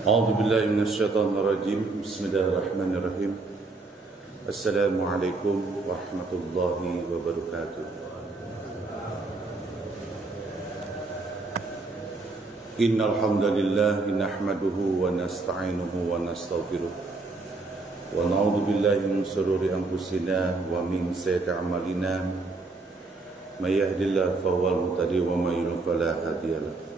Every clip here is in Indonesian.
A'udzu billahi minasyaitonir rajim. Bismillahirrahmanirrahim. Assalamualaikum warahmatullahi wabarakatuh. Innal hamdalillah nahmaduhu wa nasta'inuhu wa nastaghfiruh. Wa na'udzu billahi min shururi anfusina wa min sayyiati a'malina. May yahdihillahu fahuwal muhtadi wa may yudlil fala hadiya lahu.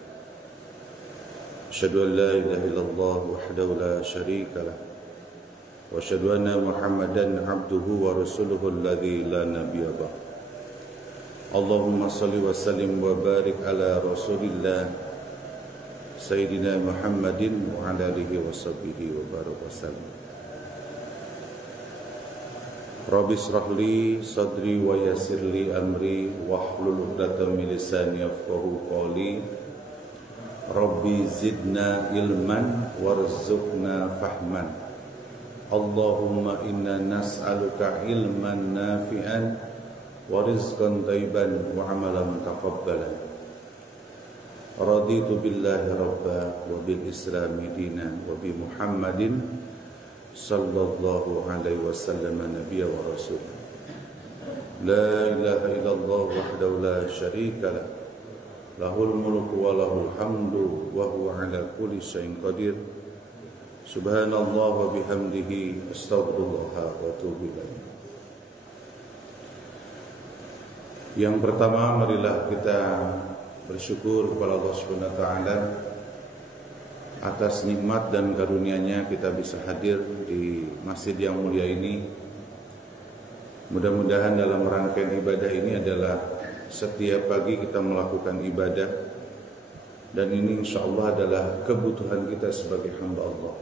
Asyhadu an la ilaha illallah wahdahu la syarika lah wa asyhadu anna Muhammadan abduhu wa rasuluhu alladzi la nabiyya ba'd. Allahumma shalli wa sallim wa barik ala Rasulillah Sayyidina Muhammadin wa ala alihi wa sahbihi wa barik wasallam. Rabbi shrah li sadri wa yassir li amri wahlul 'uqdatam min lisani yafqahu qawli. Rabbi zidna ilman warzuqna fahman. Allahumma inna nas'aluka ilman nafi'an wa rizqan thayyiban wa amalan mutaqabbalan. Raditu billahi rabba wa bil islami dinan wa bi Muhammadin sallallahu alaihi wasallam nabiyya wa rasul. La ilaha illallah wahdahu la syarika lah. Lahul mulku wa lahul hamdu wa huwa ala kulli syai'in qadir. Subhanallah wa bihamdihi astaghfirullah wa atubu ilaih. Yang pertama, marilah kita bersyukur kepada Allah Subhanahu wa taala atas nikmat dan karunia-Nya kita bisa hadir di masjid yang mulia ini. Mudah-mudahan dalam rangkaian ibadah ini adalah setiap pagi kita melakukan ibadah, dan ini insyaallah adalah kebutuhan kita sebagai hamba Allah.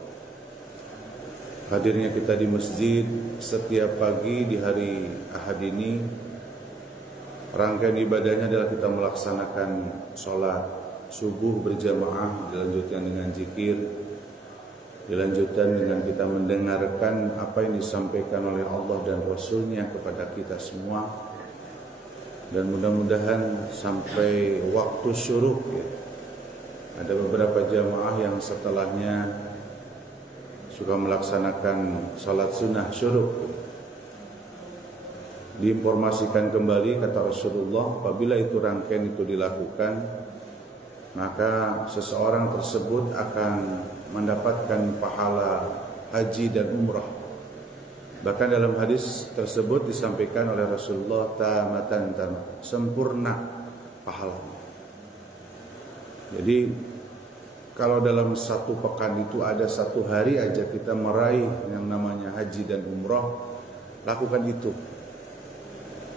Hadirnya kita di masjid setiap pagi di hari Ahad ini, rangkaian ibadahnya adalah kita melaksanakan sholat subuh berjamaah, dilanjutkan dengan zikir, dilanjutkan dengan kita mendengarkan apa yang disampaikan oleh Allah dan Rasul-Nya kepada kita semua. Dan mudah-mudahan sampai waktu syuruk ya. Ada beberapa jamaah yang setelahnya suka melaksanakan salat sunnah syuruk. Diinformasikan kembali kata Rasulullah, apabila itu rangkaian itu dilakukan, maka seseorang tersebut akan mendapatkan pahala haji dan umrah. Bahkan dalam hadis tersebut disampaikan oleh Rasulullah, tamatan tamat, sempurna pahalanya. Jadi kalau dalam satu pekan itu ada satu hari aja kita meraih yang namanya haji dan umrah, lakukan itu.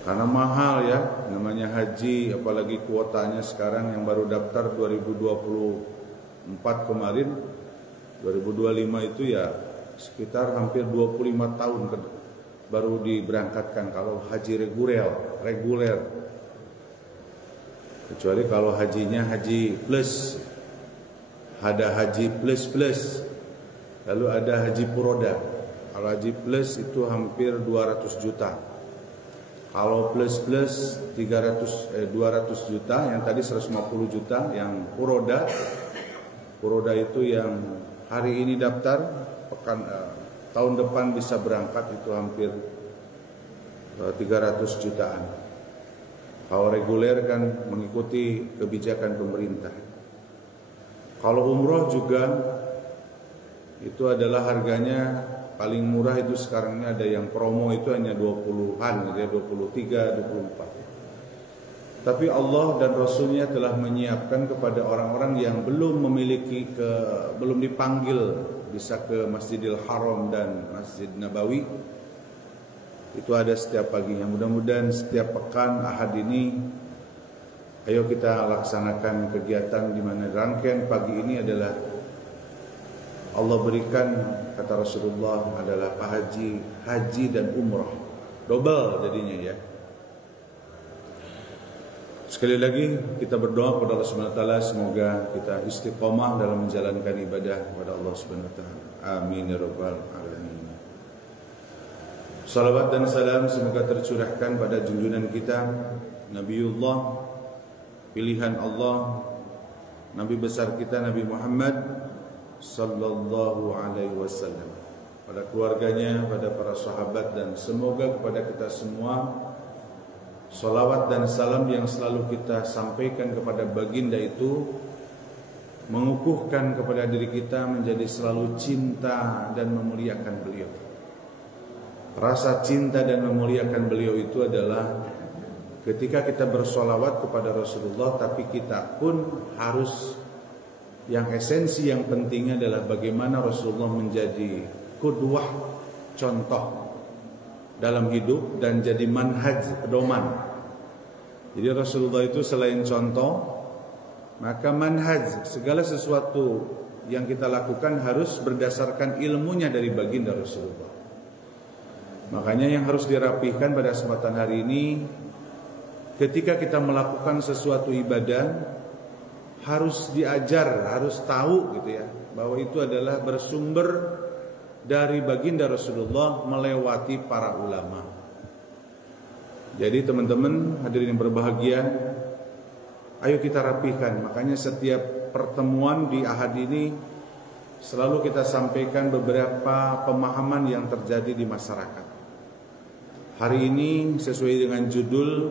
Karena mahal ya, namanya haji, apalagi kuotanya sekarang yang baru daftar 2024 kemarin, 2025 itu ya sekitar hampir 25 tahun baru diberangkatkan kalau haji reguler. Kecuali kalau hajinya haji plus, ada haji plus, lalu ada haji furoda. Kalau haji plus itu hampir 200 juta. Kalau plus 200 juta, yang tadi 150 juta, yang furoda itu yang hari ini daftar, tahun depan bisa berangkat, itu hampir 300 jutaan. Kalau reguler kan mengikuti kebijakan pemerintah. Kalau umroh juga itu adalah harganya paling murah, itu sekarang ini ada yang promo itu hanya 20-an, ya 23, 24. Tapi Allah dan Rasulnya telah menyiapkan kepada orang-orang yang belum belum dipanggil bisa ke Masjidil Haram dan Masjid Nabawi, itu ada setiap paginya. Mudah-mudahan setiap pekan Ahad ini, ayo kita laksanakan kegiatan di mana rangkaian pagi ini adalah Allah berikan, kata Rasulullah, adalah haji dan umrah, double jadinya ya. Sekali lagi kita berdoa kepada Allah Subhanahu wa taala, semoga kita istiqomah dalam menjalankan ibadah kepada Allah Subhanahu wa taala. Amin ya rabbal alamin. Salawat dan salam semoga tercurahkan pada junjungan kita Nabiullah, pilihan Allah, Nabi besar kita Nabi Muhammad sallallahu alaihi wasallam, pada keluarganya, pada para sahabat, dan semoga kepada kita semua salawat dan salam yang selalu kita sampaikan kepada baginda itu mengukuhkan kepada diri kita menjadi selalu cinta dan memuliakan beliau. Rasa cinta dan memuliakan beliau itu adalah ketika kita bersolawat kepada Rasulullah, tapi kita pun harus, yang esensi yang penting adalah bagaimana Rasulullah menjadi qudwah, contoh dalam hidup, dan jadi manhaj, pedoman. Jadi Rasulullah itu selain contoh, maka manhaj, segala sesuatu yang kita lakukan harus berdasarkan ilmunya dari baginda Rasulullah. Makanya yang harus dirapihkan pada kesempatan hari ini, ketika kita melakukan sesuatu ibadah, harus diajar, harus tahu gitu ya, bahwa itu adalah bersumber dari baginda Rasulullah melewati para ulama. Jadi teman-teman hadirin yang berbahagia, ayo kita rapihkan. Makanya setiap pertemuan di Ahad ini selalu kita sampaikan beberapa pemahaman yang terjadi di masyarakat. Hari ini sesuai dengan judul,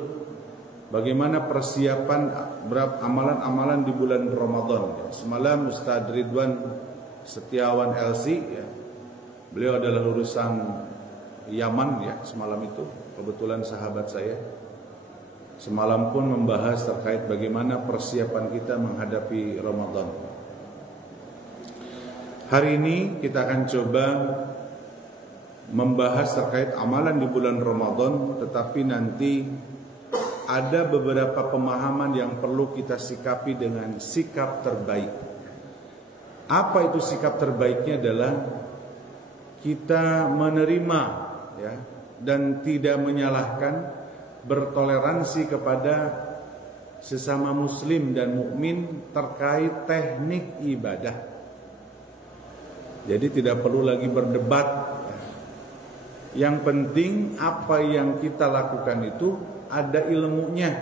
bagaimana persiapan amalan-amalan di bulan Ramadan. Semalam Ustaz Ridwan Setiawan LC ya, beliau adalah lulusan Yaman ya, semalam itu kebetulan sahabat saya. Semalam pun membahas terkait bagaimana persiapan kita menghadapi Ramadan. Hari ini kita akan coba membahas terkait amalan di bulan Ramadan, tetapi nanti ada beberapa pemahaman yang perlu kita sikapi dengan sikap terbaik. Apa itu sikap terbaiknya? Adalah kita menerima ya, dan tidak menyalahkan, bertoleransi kepada sesama muslim dan mukmin terkait teknik ibadah. Jadi tidak perlu lagi berdebat. Yang penting apa yang kita lakukan itu ada ilmunya.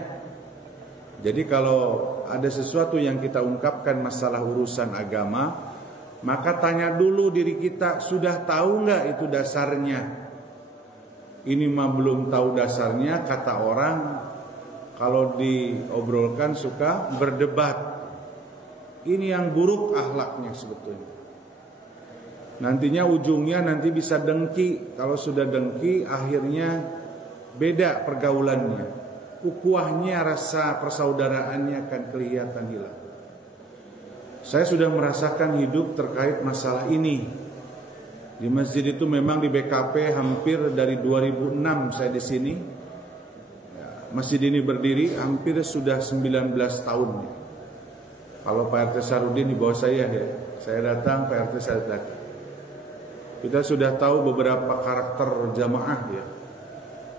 Jadi kalau ada sesuatu yang kita ungkapkan masalah urusan agama, maka tanya dulu diri kita, sudah tahu nggak itu dasarnya? Ini mah belum tahu dasarnya, kata orang kalau diobrolkan suka berdebat. Ini yang buruk akhlaknya sebetulnya. Nantinya ujungnya nanti bisa dengki. Kalau sudah dengki akhirnya beda pergaulannya. Ukhuwahnya, rasa persaudaraannya akan kelihatan hilang. Saya sudah merasakan hidup terkait masalah ini. Di masjid itu memang di BKP hampir dari 2006 saya di sini. Masjid ini berdiri hampir sudah 19 tahun. Kalau Pak RT Sarudin di bawah saya ya, saya datang, Pak RT saya datang. Kita sudah tahu beberapa karakter jamaah ya.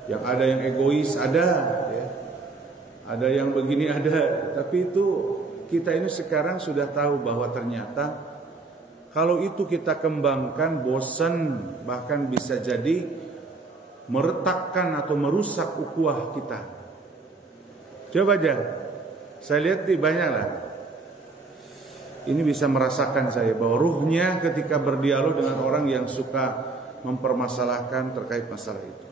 Yang ada yang egois ada ya. Ada yang begini ada. Tapi itu kita ini sekarang sudah tahu bahwa ternyata kalau itu kita kembangkan bosan, bahkan bisa jadi meretakkan atau merusak ukhuwah kita. Coba aja, saya lihat di banyak lah. Ini bisa merasakan saya bahwa ruhnya ketika berdialog dengan orang yang suka mempermasalahkan terkait masalah itu.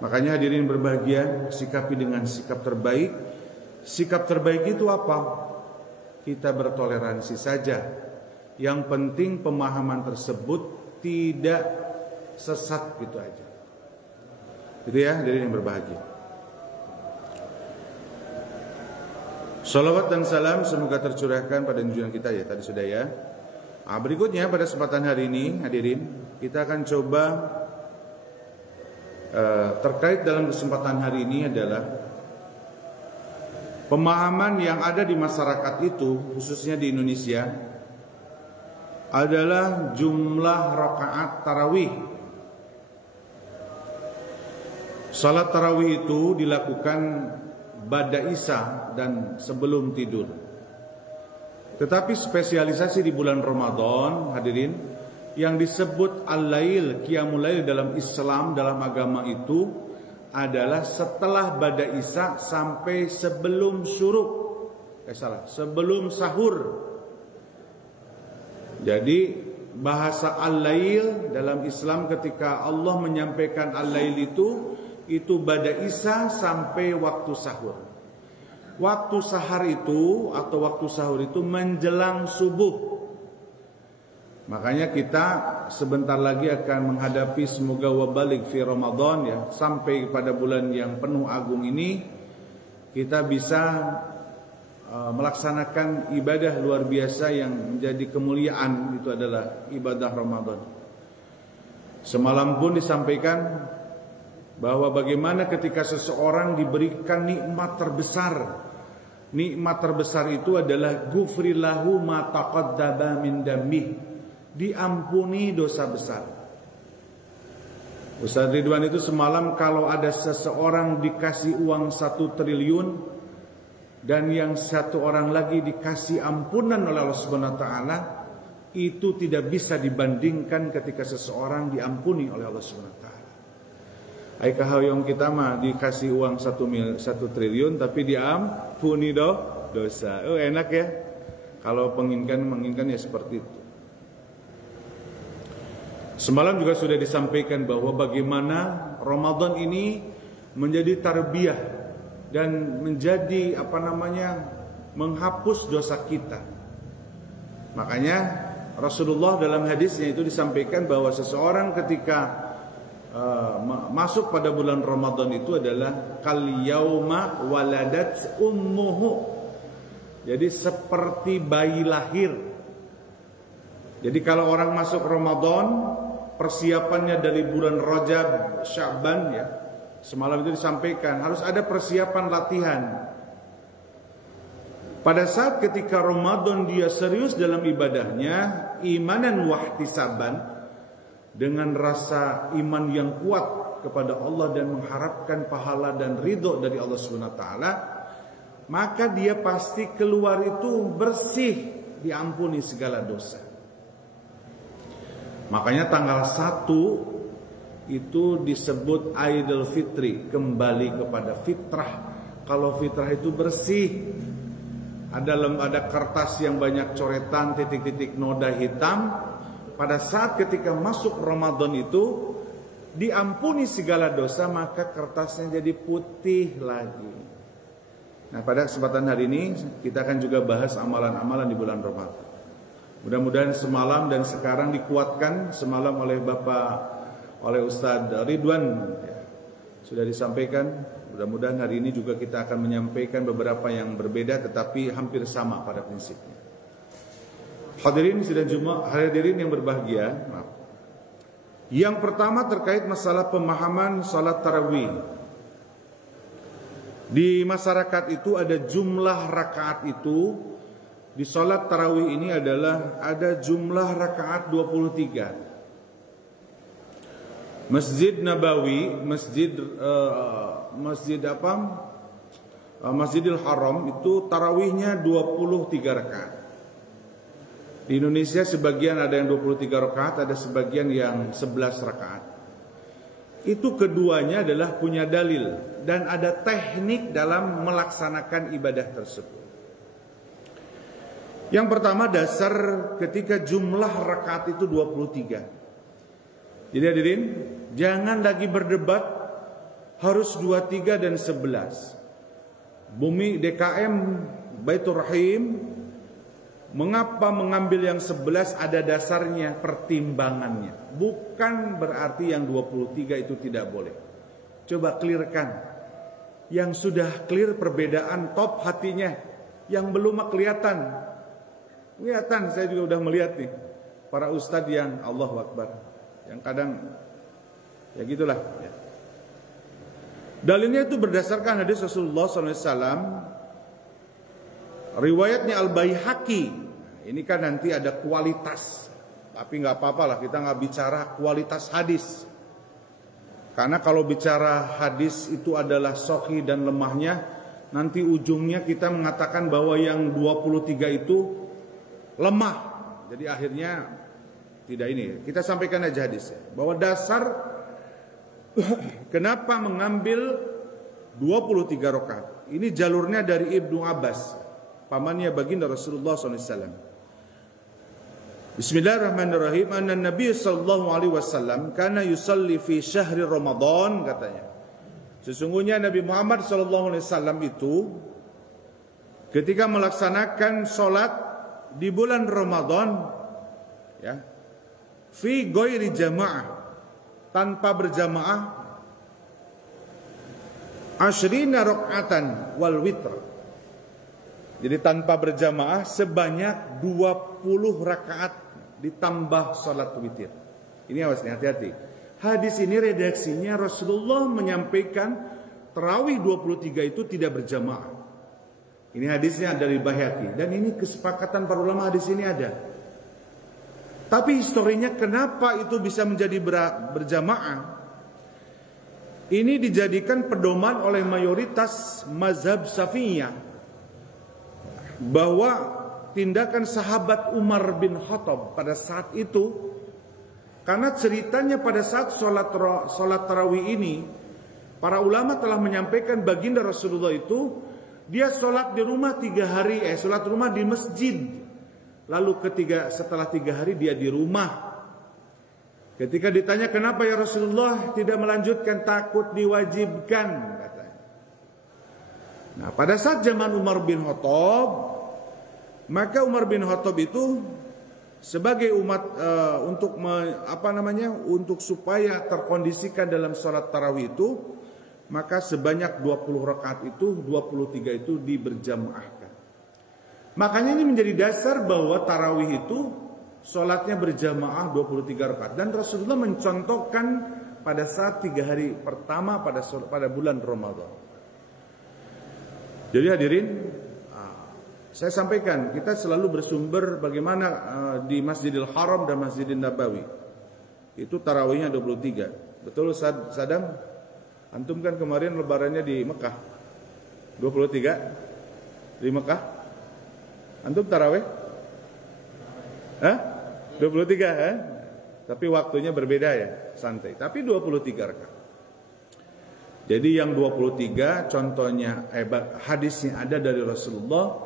Makanya hadirin berbahagia, sikapi dengan sikap terbaik. Sikap terbaik itu apa? Kita bertoleransi saja. Yang penting pemahaman tersebut tidak sesat gitu aja. Gitu ya hadirin yang berbahagia. Salawat dan salam semoga tercurahkan pada junjungan kita ya, tadi sudah ya. Berikutnya pada kesempatan hari ini hadirin, kita akan coba terkait dalam kesempatan hari ini adalah pemahaman yang ada di masyarakat itu, khususnya di Indonesia, adalah jumlah rakaat tarawih. Salat tarawih itu dilakukan ba'da isya dan sebelum tidur. Tetapi spesialisasi di bulan Ramadan hadirin, yang disebut al-lail, qiyamul lail dalam Islam, dalam agama itu adalah setelah ba'da isya sampai sebelum syuruk. Sebelum sahur. Jadi bahasa al-lail dalam Islam ketika Allah menyampaikan al-lail itu pada Isya sampai waktu sahur. Waktu sahar itu atau waktu sahur itu menjelang subuh. Makanya kita sebentar lagi akan menghadapi semoga wabalik fi Ramadan ya, sampai pada bulan yang penuh agung ini kita bisa melaksanakan ibadah luar biasa yang menjadi kemuliaan, itu adalah ibadah Ramadan. Semalam pun disampaikan bahwa bagaimana ketika seseorang diberikan nikmat terbesar. Nikmat terbesar itu adalah gufrillahu ma taqaddama min damih, diampuni dosa besar. Ustaz Ridwan itu semalam kalau ada seseorang dikasih uang 1 triliun dan yang satu orang lagi dikasih ampunan oleh Allah Subhanahu wa taala, itu tidak bisa dibandingkan ketika seseorang diampuni oleh Allah Subhanahu wa taala. Ai kahawyong kita mah dikasih uang 1 triliun tapi diampuni dosa. Oh, enak ya. Kalau menginginkan ya seperti itu. Semalam juga sudah disampaikan bahwa bagaimana Ramadan ini menjadi tarbiyah dan menjadi menghapus dosa kita. Makanya Rasulullah dalam hadisnya itu disampaikan bahwa seseorang ketika masuk pada bulan Ramadan itu adalah kal yauma waladat ummuhu. Jadi seperti bayi lahir. Jadi kalau orang masuk Ramadan, persiapannya dari bulan Rajab, Sya'ban ya. Semalam itu disampaikan harus ada persiapan latihan. Pada saat ketika Ramadan dia serius dalam ibadahnya, imanan wahtisaban, dengan rasa iman yang kuat kepada Allah dan mengharapkan pahala dan ridho dari Allah Subhanahu wa taala, maka dia pasti keluar itu bersih, diampuni segala dosa. Makanya tanggal 1 itu disebut Idul Fitri, kembali kepada fitrah. Kalau fitrah itu bersih, ada kertas yang banyak coretan, titik-titik noda hitam. Pada saat ketika masuk Ramadan itu diampuni segala dosa, maka kertasnya jadi putih lagi. Nah, pada kesempatan hari ini kita akan juga bahas amalan-amalan di bulan Ramadan. Mudah-mudahan semalam dan sekarang dikuatkan, semalam oleh Ustaz Ridwan ya, sudah disampaikan. Mudah-mudahan hari ini juga kita akan menyampaikan beberapa yang berbeda tetapi hampir sama pada prinsipnya. Hadirin sidang Jumat, hadirin yang berbahagia. Yang pertama terkait masalah pemahaman salat tarawih. Di masyarakat itu ada jumlah rakaat itu. Di salat tarawih ini adalah ada jumlah rakaat 23. Masjid Nabawi, Masjidil Haram itu tarawihnya 23 rakaat. Di Indonesia sebagian ada yang 23 rakaat, ada sebagian yang 11 rakaat. Itu keduanya adalah punya dalil dan ada teknik dalam melaksanakan ibadah tersebut. Yang pertama dasar ketika jumlah rakaat itu 23. Jadi hadirin, jangan lagi berdebat harus 23 dan 11. Bumi DKM Baitur Rahim, mengapa mengambil yang 11 ada dasarnya, pertimbangannya. Bukan berarti yang 23 itu tidak boleh. Coba clearkan. Yang sudah clear perbedaan top hatinya. Yang belum kelihatan. Kelihatan, saya juga udah melihat nih. Para ustadz yang Allahu Akbar. Yang kadang ya gitulah ya. Dalilnya itu berdasarkan hadis Rasulullah SAW. Riwayatnya Al-Baihaqi. Ini kan nanti ada kualitas. Tapi gak apa-apa lah, kita gak bicara kualitas hadis. Karena kalau bicara hadis itu adalah sahih dan lemahnya, nanti ujungnya kita mengatakan bahwa yang 23 itu lemah. Jadi akhirnya tidak ini. Kita sampaikan aja hadisnya. Bahwa dasar kenapa mengambil 23 rakaat. Ini jalurnya dari Ibnu Abbas, pamannya baginda Rasulullah SAW. Bismillahirrahmanirrahim. Anna Nabi sallallahu alaihi wasallam kana yusalli fi syahri Ramadan, katanya. Sesungguhnya Nabi Muhammad sallallahu alaihi wasallam itu ketika melaksanakan salat di bulan Ramadan, ya, fi ghairi jamaah, tanpa berjamaah, asyrina rakaatan wal witr. Jadi tanpa berjamaah sebanyak 20 rakaat ditambah salat witir. Ini awas nih, hati-hati. Hadis ini redaksinya Rasulullah menyampaikan tarawih 23 itu tidak berjamaah. Ini hadisnya dari Baihaqi, dan ini kesepakatan para ulama, hadis ini ada. Tapi historinya kenapa itu bisa menjadi berjamaah? Ini dijadikan pedoman oleh mayoritas mazhab Syafi'iyah bahwa tindakan sahabat Umar bin Khattab pada saat itu, karena ceritanya pada saat sholat tarawih ini, para ulama telah menyampaikan baginda Rasulullah itu dia sholat di rumah 3 hari, sholat rumah di masjid. Lalu setelah 3 hari dia di rumah. Ketika ditanya kenapa ya Rasulullah tidak melanjutkan, takut diwajibkan, katanya. Nah, pada saat zaman Umar bin Khattab, maka Umar bin Khattab itu sebagai umat untuk supaya terkondisikan dalam sholat tarawih itu, maka sebanyak 20 rakaat itu 23 itu diberjamaahkan. Makanya ini menjadi dasar bahwa tarawih itu sholatnya berjamaah 23 rakaat, dan Rasulullah mencontohkan pada saat 3 hari pertama pada bulan Ramadan. Jadi hadirin, saya sampaikan, kita selalu bersumber bagaimana di Masjidil Haram dan Masjidil Nabawi itu tarawihnya 23. Betul Sadam? Antum kan kemarin lebarannya di Mekah 23 di Mekah. Antum tarawih? 23 Tapi waktunya berbeda ya, santai. Tapi 23 rakaat. Jadi yang 23 contohnya hadisnya ada dari Rasulullah,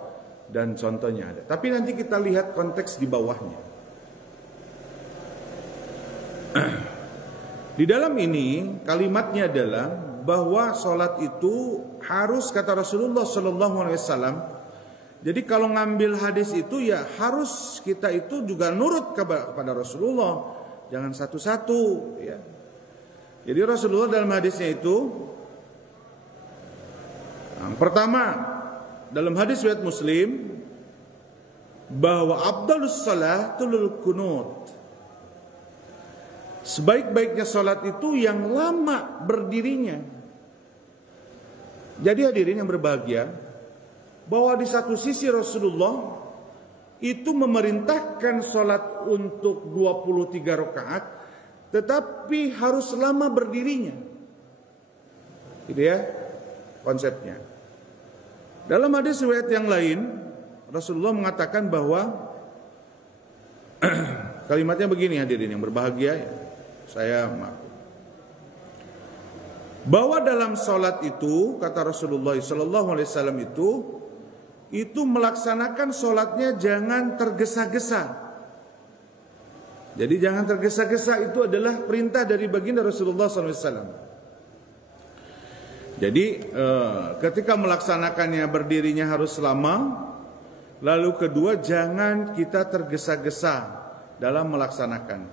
dan contohnya ada. Tapi nanti kita lihat konteks di bawahnya. Di dalam ini kalimatnya adalah bahwa sholat itu harus, kata Rasulullah Sallallahu Alaihi Wasallam. Jadi kalau ngambil hadis itu ya harus kita itu juga nurut kepada Rasulullah, jangan satu-satu. Ya. Jadi Rasulullah dalam hadisnya itu, yang pertama, dalam hadis riwayat Muslim, bahwa afdhalus shalah tulul kunut. Sebaik-baiknya salat itu yang lama berdirinya. Jadi hadirin yang berbahagia, bahwa di satu sisi Rasulullah itu memerintahkan salat untuk 23 rakaat, tetapi harus lama berdirinya. Gitu ya konsepnya. Dalam hadis riwayat yang lain, Rasulullah mengatakan bahwa kalimatnya begini hadirin yang berbahagia, saya maaf. Bahwa dalam sholat itu, kata Rasulullah SAW itu melaksanakan sholatnya jangan tergesa-gesa. Jadi jangan tergesa-gesa, itu adalah perintah dari baginda Rasulullah SAW. Jadi ketika melaksanakannya berdirinya harus lama. Lalu kedua, jangan kita tergesa-gesa dalam melaksanakan.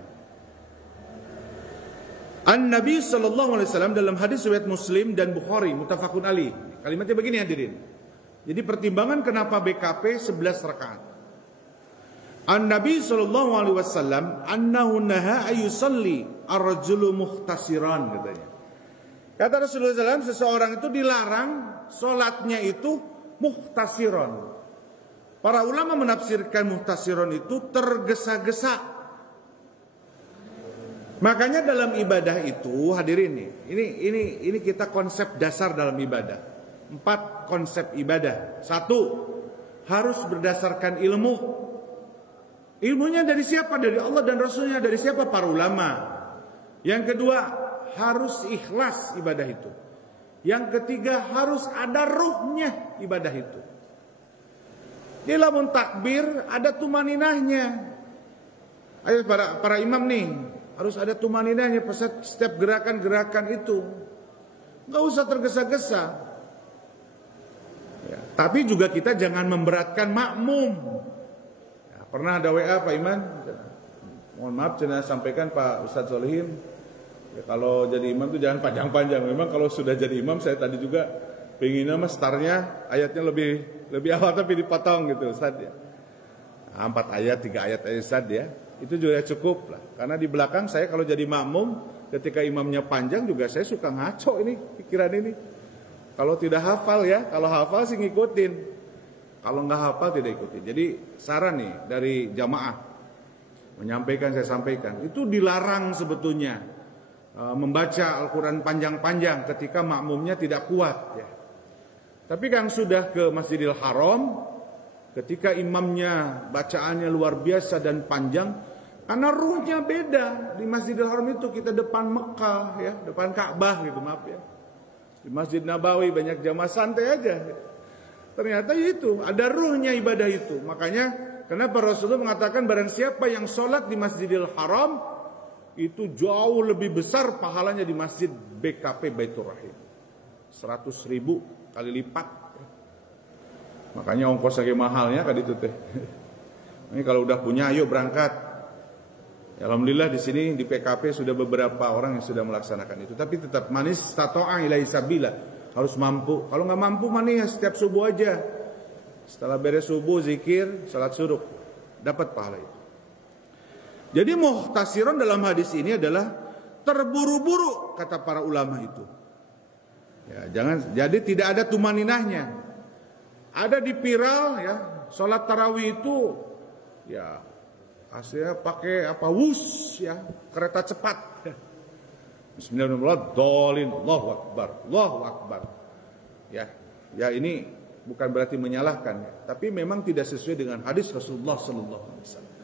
An-Nabi sallallahu alaihi wasallam dalam hadis riwayat Muslim dan Bukhari muttafaqun alaih. Kalimatnya begini hadirin. Jadi pertimbangan kenapa BKP 11 rakaat. An-Nabi sallallahu alaihi wasallam annahu naha ayusalli ar-rajulu muhtasiran, katanya. Kata Rasulullah SAW, seseorang itu dilarang sholatnya itu muhtasiron. Para ulama menafsirkan muhtasiron itu tergesa-gesa. Makanya dalam ibadah itu hadirin nih, ini kita konsep dasar dalam ibadah. 4 konsep ibadah. 1, harus berdasarkan ilmu. Ilmunya dari siapa? Dari Allah dan Rasulnya. Dari siapa? Para ulama. Yang kedua, harus ikhlas ibadah itu. Yang ketiga, harus ada ruhnya ibadah itu. Di lamun takbir ada tumaninahnya. Ayo para imam nih, harus ada tumaninahnya setiap gerakan-gerakan itu. Nggak usah tergesa-gesa. Ya, tapi juga kita jangan memberatkan makmum. Ya, pernah ada WA Pak Iman, mohon maaf saya sampaikan Pak Ustadz Solihin, ya, kalau jadi imam itu jangan panjang-panjang. Memang kalau sudah jadi imam, saya tadi juga pengennya startnya ayatnya lebih awal tapi dipotong gitu Ustadz ya. 4 ayat, 3 ayat Ustadz ya. Itu juga cukup lah. Karena di belakang saya kalau jadi makmum, ketika imamnya panjang juga saya suka ngaco ini pikiran ini. Kalau tidak hafal ya, kalau hafal sih ngikutin. Kalau nggak hafal tidak ikutin. Jadi saran nih dari jamaah menyampaikan, saya sampaikan, itu dilarang sebetulnya membaca Al-Quran panjang-panjang ketika makmumnya tidak kuat ya. Tapi kan sudah ke Masjidil Haram, ketika imamnya bacaannya luar biasa dan panjang, karena ruhnya beda. Di Masjidil Haram itu kita depan Mekah ya, depan Ka'bah gitu, maaf ya. Di Masjid Nabawi banyak jamaah santai aja. Ternyata itu ada ruhnya ibadah itu. Makanya kenapa Rasulullah mengatakan barang siapa yang sholat di Masjidil Haram itu jauh lebih besar pahalanya di Masjid BKP Baitur Rahim. 100.000 kali lipat. Makanya ongkos lagi mahalnya kan itu teh. Ini kalau udah punya ayo berangkat. Ya, alhamdulillah di sini di PKP sudah beberapa orang yang sudah melaksanakan itu. Tapi tetap manis tato'a ilaihi sabila, harus mampu. Kalau nggak mampu manis setiap subuh aja. Setelah beres subuh zikir, salat suruh, dapat pahala itu. Jadi muhtasiron dalam hadis ini adalah terburu-buru kata para ulama itu. Ya, jadi tidak ada tumaninahnya. Ada di viral ya, sholat tarawih itu ya hasilnya pakai apa wus ya, kereta cepat. Bismillahirrahmanirrahim, Allahu Akbar, Allahu Akbar. Ya ini bukan berarti menyalahkan, ya, tapi memang tidak sesuai dengan hadis Rasulullah Sallallahu Alaihi Wasallam.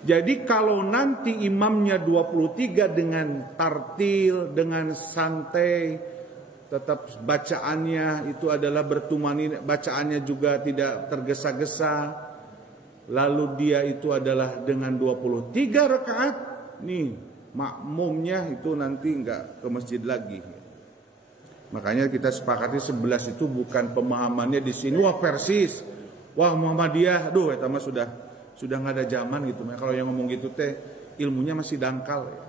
Jadi kalau nanti imamnya 23 dengan tartil, dengan santai, tetap bacaannya itu adalah bertumani, bacaannya juga tidak tergesa-gesa. Lalu dia itu adalah dengan 23 rakaat, nih makmumnya itu nanti enggak ke masjid lagi. Makanya kita sepakati 11 itu bukan pemahamannya di sini. Wah persis, wah Muhammadiyah, aduh eta mah sudah nggak ada zaman gitu. Kalau yang ngomong gitu teh ilmunya masih dangkal ya.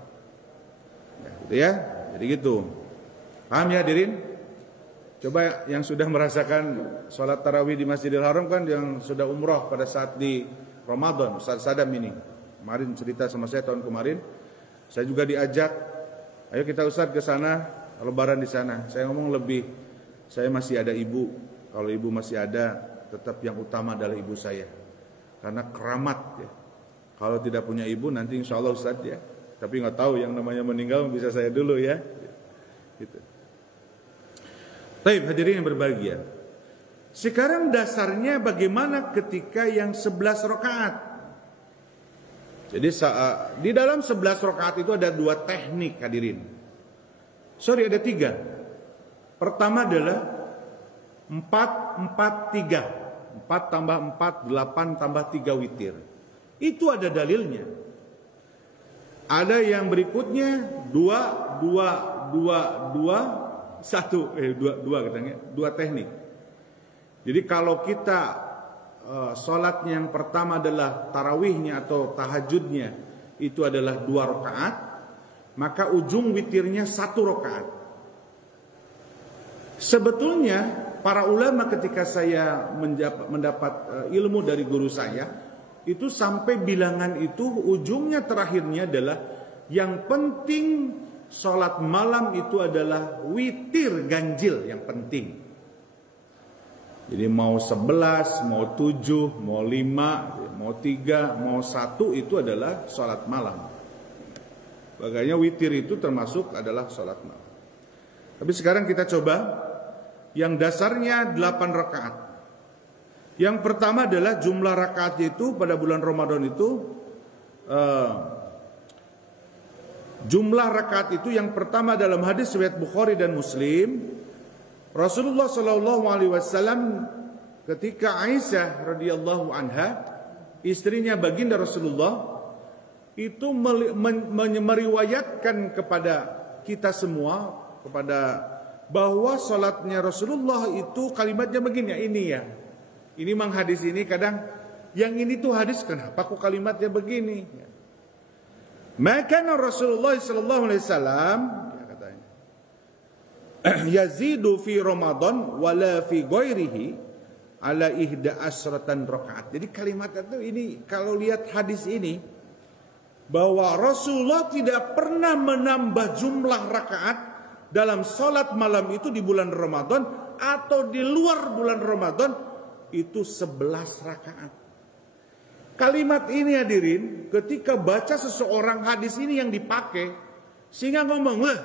Gitu ya, jadi gitu. Paham ya hadirin? Coba yang sudah merasakan sholat tarawih di Masjidil Haram kan, yang sudah umroh pada saat di Ramadan, Ustaz Sadam ini kemarin cerita sama saya tahun kemarin, saya juga diajak, ayo kita Ustaz ke sana, lebaran di sana. Saya ngomong lebih, saya masih ada ibu, kalau ibu masih ada, tetap yang utama adalah ibu saya, karena keramat ya. Kalau tidak punya ibu nanti insya Allah Ustaz ya, tapi nggak tahu yang namanya meninggal bisa saya dulu ya, gitu. Baik hadirin yang berbahagia. Sekarang dasarnya bagaimana ketika yang 11 rakaat? Jadi di dalam 11 rakaat itu ada 2 teknik hadirin. Ada 3. Pertama adalah 4-4-3. 4 tambah 4, 8 tambah 3 witir. Itu ada dalilnya. Ada yang berikutnya 2 katanya, 2 teknik. Jadi kalau kita sholatnya yang pertama adalah tarawihnya atau tahajudnya itu adalah 2 rakaat, maka ujung witirnya 1 rakaat. Sebetulnya para ulama ketika saya mendapat ilmu dari guru saya, itu sampai bilangan itu ujungnya terakhirnya adalah yang penting sholat malam itu adalah witir ganjil yang penting. Jadi mau 11, mau 7, mau 5, mau 3, mau 1 itu adalah sholat malam. Makanya witir itu termasuk adalah sholat malam. Tapi sekarang kita coba yang dasarnya 8 rakaat. Yang pertama adalah jumlah rakaat itu pada bulan Ramadan itu jumlah rakaat itu yang pertama dalam hadis riwayat Bukhari dan Muslim, Rasulullah Shallallahu Alaihi Wasallam ketika Aisyah radhiyallahu anha istrinya baginda Rasulullah itu meriwayatkan kepada kita semua bahwa salatnya Rasulullah itu kalimatnya begini ya, ini ya. Ini memang hadis ini kadang yang ini tuh hadis kenapa kok kalimatnya begini? Maka Rasulullah sallallahu alaihi wasallam katanya yazidu fi Ramadan wala fi ghairihi ala ihda asratan rakaat. Jadi kalimat itu ini kalau lihat hadis ini bahwa Rasulullah tidak pernah menambah jumlah rakaat dalam salat malam itu di bulan Ramadan atau di luar bulan Ramadan itu 11 rakaat. Kalimat ini hadirin, ketika baca seseorang hadis ini yang dipakai sehingga ngomong, wah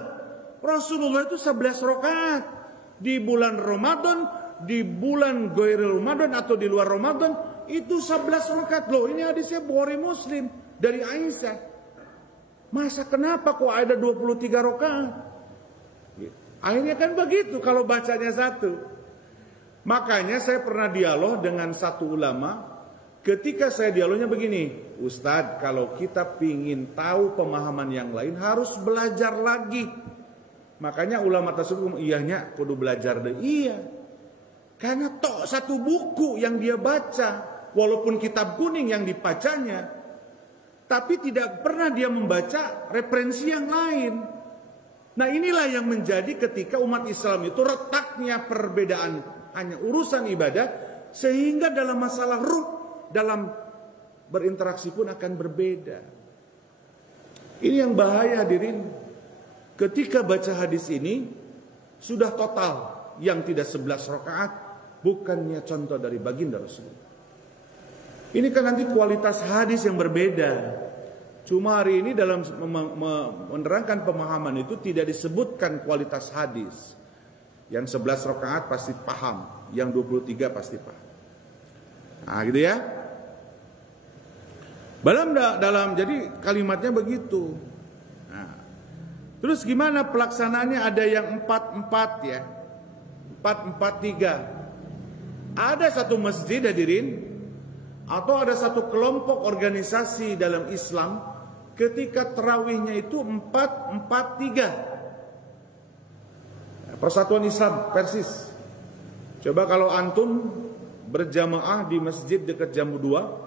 Rasulullah itu 11 rakaat di bulan Ramadan, di bulan ghairil Ramadan atau di luar Ramadan itu 11 rakaat. Loh, ini hadisnya Bukhari Muslim dari Aisyah. Masa kenapa kok ada 23 rakaat? Akhirnya kan begitu kalau bacanya satu. Makanya saya pernah dialog dengan satu ulama. Ketika saya dialognya begini, Ustadz, kalau kita pingin tahu pemahaman yang lain harus belajar lagi. Makanya ulama tersebut, iyanya kudu belajar deh. Iya. Karena tok satu buku yang dia baca, walaupun kitab kuning yang dibacanya, tapi tidak pernah dia membaca referensi yang lain. Nah inilah yang menjadi ketika umat Islam itu retaknya perbedaan hanya urusan ibadah, sehingga dalam masalah ruh, dalam berinteraksi pun akan berbeda. Ini yang bahaya hadirin. Ketika baca hadis ini sudah total yang tidak 11 rakaat, bukannya contoh dari baginda Rasulullah. Ini kan nanti kualitas hadis yang berbeda. Cuma hari ini dalam menerangkan pemahaman itu tidak disebutkan kualitas hadis. Yang 11 rakaat pasti paham, yang 23 pasti paham. Nah, gitu ya. Dalam jadi kalimatnya begitu. Nah, terus gimana pelaksanaannya? Ada yang 4-4 ya. 4-4-3. Ada satu masjid hadirin atau ada satu kelompok organisasi dalam Islam ketika tarawihnya itu 4-4-3. Persatuan Islam Persis. Coba kalau antum berjamaah di masjid dekat Jambu 2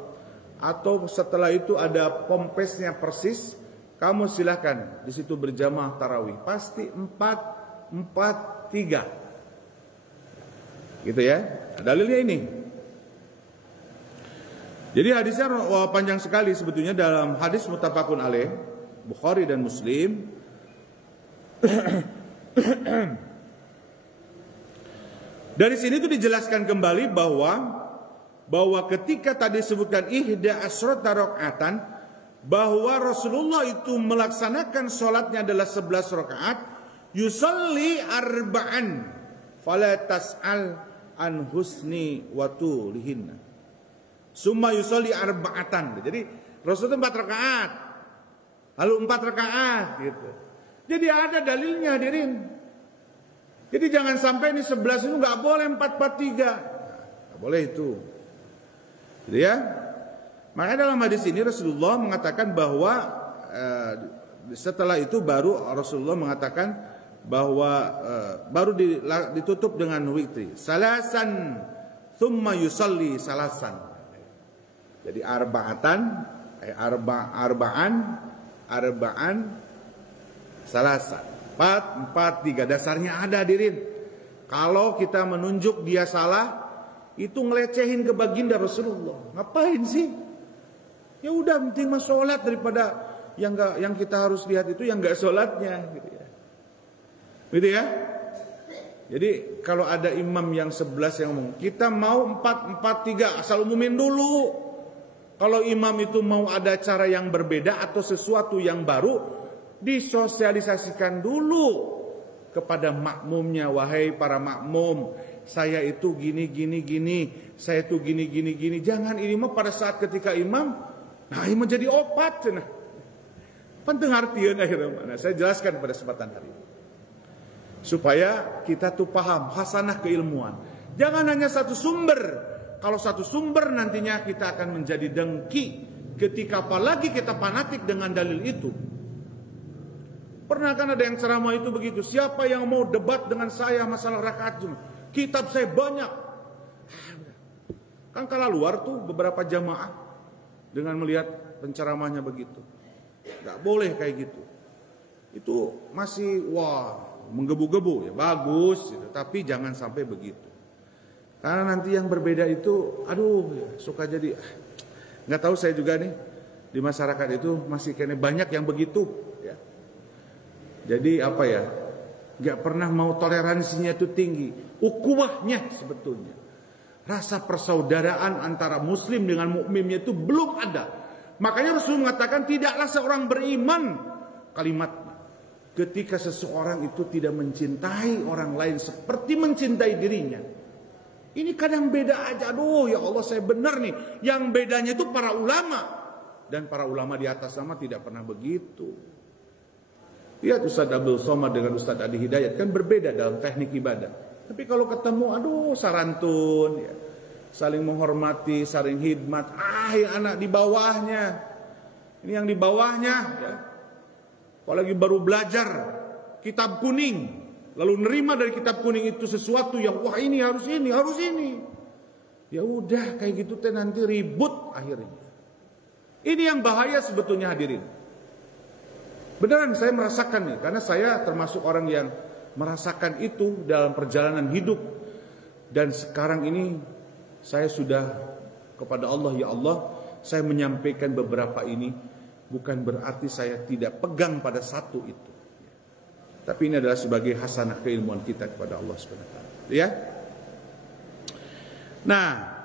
atau setelah itu ada pompesnya Persis, kamu silakan di situ berjamaah tarawih. Pasti 4-4-3. Gitu ya. Dalilnya ini. Jadi hadisnya panjang sekali sebetulnya dalam hadis muttafaqun alaih Bukhari dan Muslim. Dari sini itu dijelaskan kembali bahwa ketika tadi disebutkan ihda asrata rakaatan, bahwa Rasulullah itu melaksanakan sholatnya adalah 11 rakaat, yusalli arba'an fala tas'al an husni wa tulihinna. Summa yusalli arba'atan. Jadi Rasulullah 4 rakaat, lalu 4 rakaat gitu. Jadi ada dalilnya hadirin. Jadi jangan sampai ini 11 itu nggak boleh 4-4-3, nggak boleh itu, gitu ya. Makanya dalam hadis ini Rasulullah mengatakan bahwa setelah itu baru Rasulullah mengatakan bahwa baru ditutup dengan witri, salasan, thumma yusalli salasan. Jadi arba'atan, arba'an, salasan. 4-4-3 dasarnya ada hadirin. Kalau kita menunjuk dia salah, itu ngelecehin ke baginda Rasulullah. Ngapain sih? Ya udah penting mah sholat daripada yang kita harus lihat itu yang nggak sholatnya, gitu ya. Gitu ya. Jadi kalau ada imam yang 11 yang ngomong, kita mau 4-4-3, asal umumin dulu. Kalau imam itu mau ada cara yang berbeda atau sesuatu yang baru, disosialisasikan dulu kepada makmumnya. Wahai para makmum, saya itu gini, saya itu gini. Jangan ini mah pada saat ketika imam, nah ini menjadi obat. Nah, penting artian akhirnya mana? Saya jelaskan pada kesempatan hari ini supaya kita tuh paham hasanah keilmuan. Jangan hanya satu sumber. Kalau satu sumber nantinya kita akan menjadi dengki Ketika apalagi kita fanatik dengan dalil itu. Pernah kan ada yang ceramah itu begitu, siapa yang mau debat dengan saya masalah rakaat Jumat? Kitab saya banyak. Kan kalah luar tuh beberapa jamaah dengan melihat penceramahnya begitu. Gak boleh kayak gitu. Itu masih menggebu-gebu ya, bagus gitu. Tapi jangan sampai begitu. Karena nanti yang berbeda itu suka jadi nggak tahu, saya juga nih di masyarakat itu masih kayaknya banyak yang begitu ya. Jadi nggak pernah mau toleransinya itu tinggi. Ukhuwahnya sebetulnya, rasa persaudaraan antara muslim dengan mukminnya itu belum ada. Makanya Rasul mengatakan tidaklah seorang beriman, kalimatnya, ketika seseorang itu tidak mencintai orang lain seperti mencintai dirinya. Ini kadang beda aja. Ya Allah, saya benar nih. Yang bedanya itu para ulama, dan para ulama di atas nama tidak pernah begitu. Lihat Ustadz Abdul Somad dengan Ustadz Adi Hidayat kan berbeda dalam teknik ibadah. Tapi kalau ketemu, sarantun, ya, saling menghormati, saling khidmat. Yang anak di bawahnya, ini yang di bawahnya, ya. Kalau lagi baru belajar kitab kuning, lalu nerima dari kitab kuning itu sesuatu yang ini harus ini. Ya udah kayak gitu nanti ribut akhirnya. Ini yang bahaya sebetulnya hadirin. Beneran saya merasakan nih, karena saya termasuk orang yang merasakan itu dalam perjalanan hidup. Dan sekarang ini saya sudah kepada Allah, ya Allah, saya menyampaikan beberapa ini bukan berarti saya tidak pegang pada satu itu. Tapi ini adalah sebagai hasanah keilmuan kita kepada Allah SWT. Ya. Nah,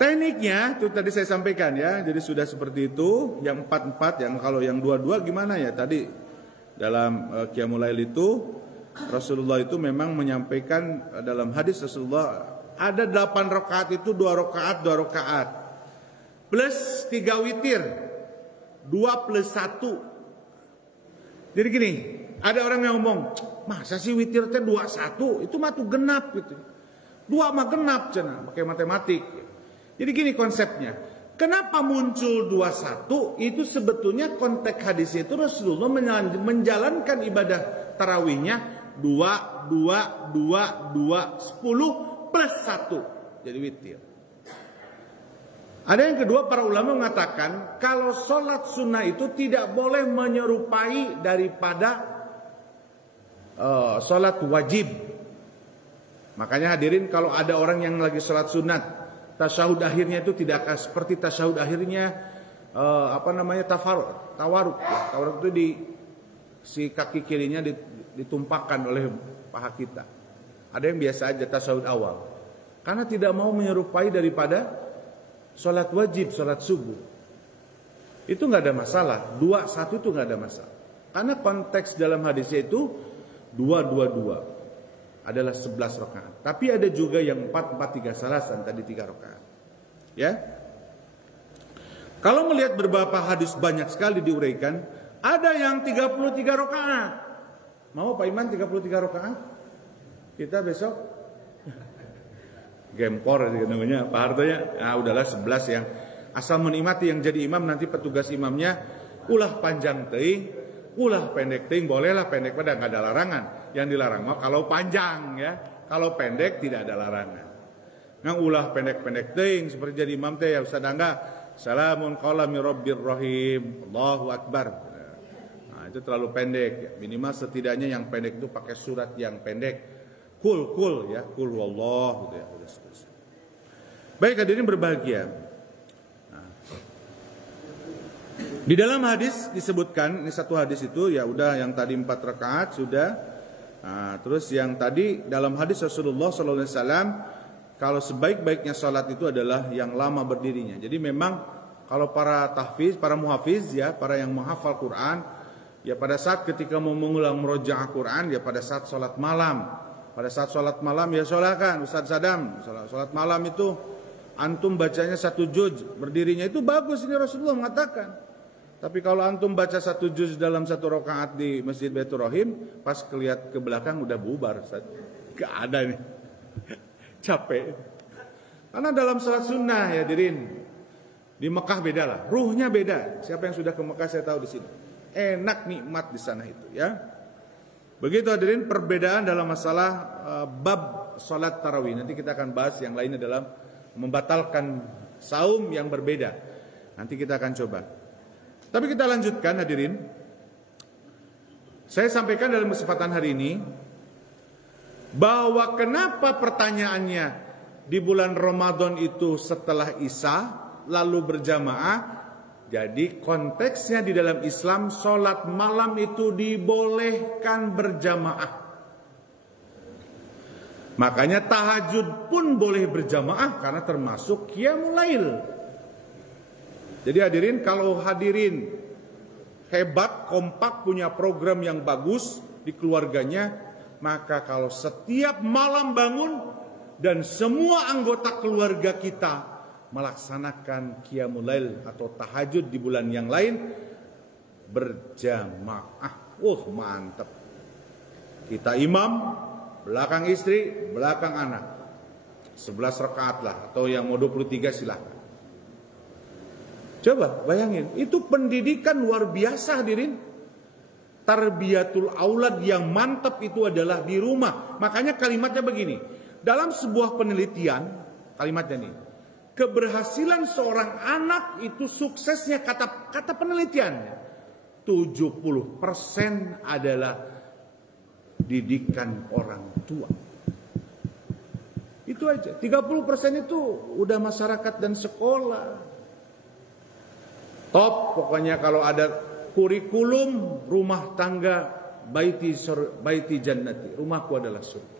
tekniknya itu tadi saya sampaikan ya. Jadi sudah seperti itu. Yang 4-4, yang kalau yang 2-2 gimana ya? Tadi dalam Qiyamul Lail itu Rasulullah itu memang menyampaikan dalam hadis Rasulullah ada 8 rakaat itu 2 rakaat plus 3 witir, 2 plus 1. Jadi gini, ada orang yang ngomong, masa sih witir teh 2-1? Itu mah tuh genap gitu. 2 mah genap cenah, pakai matematik. Jadi gini konsepnya. Kenapa muncul 21? Itu sebetulnya konteks hadis itu Rasulullah menjalankan ibadah tarawihnya 2, 10 plus 1. Jadi witir. Ada yang kedua, para ulama mengatakan kalau sholat sunnah itu tidak boleh menyerupai daripada sholat wajib. Makanya hadirin, kalau ada orang yang lagi sholat sunat, tasyahud akhirnya itu tidak akan seperti tasyahud akhirnya tawaruk. Tawaruk itu si kaki kirinya ditumpahkan oleh paha kita. Ada yang biasa aja tasyahud awal, karena tidak mau menyerupai daripada sholat wajib, sholat subuh. Itu nggak ada masalah. 2-1 itu nggak ada masalah. Karena konteks dalam hadisnya itu 2-2-2 adalah 11 rakaat. Tapi ada juga yang 4-4-3 salasan, tadi 3 rakaat. Ya. Kalau melihat beberapa hadis banyak sekali diuraikan, ada yang 33 rakaat. Mau Pak Iman 33 rakaat? Kita besok Gempor namanya, Pak Harto ya. Nah, udahlah 11 yang asal menikmati, yang jadi imam nanti petugas imamnya ulah panjang teuing, ulah pendek teuing, bolehlah pendek pada enggak ada larangan. Yang dilarang mah kalau panjang ya. Kalau pendek tidak ada larangan. Nah, ulah pendek-pendek teuing seperti jadi imam teh ya Ustaz Angga, salamun qala mir rabbir rahim, Allahu akbar. Nah, itu terlalu pendek ya. Minimal setidaknya yang pendek itu pakai surat yang pendek. Kul ya, kul wallah gitu ya. Baik hadirin berbahagia. Nah, di dalam hadis disebutkan, ini satu hadis itu ya udah yang tadi 4 rakaat sudah. Nah, terus yang tadi dalam hadis Rasulullah SAW, kalau sebaik-baiknya salat itu adalah yang lama berdirinya. Jadi memang kalau para tahfiz, para muhafiz ya, para yang menghafal Quran, ya pada saat ketika mau mengulang murojaah Quran, ya pada saat salat malam. Pada saat sholat malam ya sholakan Ustaz Sadam. Sholat malam itu antum bacanya 1 juz, berdirinya itu bagus, ini Rasulullah mengatakan. Tapi kalau antum baca 1 juz dalam 1 rakaat di Masjid Baitur Rahim, pas kelihat ke belakang udah bubar Ustaz. Gak ada nih. Capek. Karena dalam sholat sunnah ya hadirin, Di Mekah beda lah, ruhnya beda. Siapa yang sudah ke Mekah saya tahu di sini. Enak nikmat di sana itu ya. Begitu hadirin perbedaan dalam masalah bab salat tarawih. Nanti kita akan bahas yang lainnya dalam membatalkan saum yang berbeda. Nanti kita akan coba. Tapi kita lanjutkan hadirin. Saya sampaikan dalam kesempatan hari ini bahwa kenapa pertanyaannya di bulan Ramadan itu setelah Isya lalu berjamaah. Jadi konteksnya di dalam Islam sholat malam itu dibolehkan berjamaah. Makanya tahajud pun boleh berjamaah karena termasuk qiyamul lail. Jadi hadirin, kalau hadirin hebat, kompak, punya program yang bagus di keluarganya, maka kalau setiap malam bangun dan semua anggota keluarga kita melaksanakan qiyamul lail atau tahajud di bulan yang lain berjamaah. Mantap. Kita imam, belakang istri, belakang anak. 11 rakaat lah, atau yang mau 23 silahkan. Coba bayangin, itu pendidikan luar biasa hadirin. Tarbiyatul aulad yang mantap itu adalah di rumah. Makanya kalimatnya begini. Dalam sebuah penelitian, kalimatnya nih, keberhasilan seorang anak itu suksesnya kata penelitiannya 70% adalah didikan orang tua. Itu aja. 30% itu udah masyarakat dan sekolah. Top pokoknya kalau ada kurikulum rumah tangga baiti jannati, rumahku adalah surga.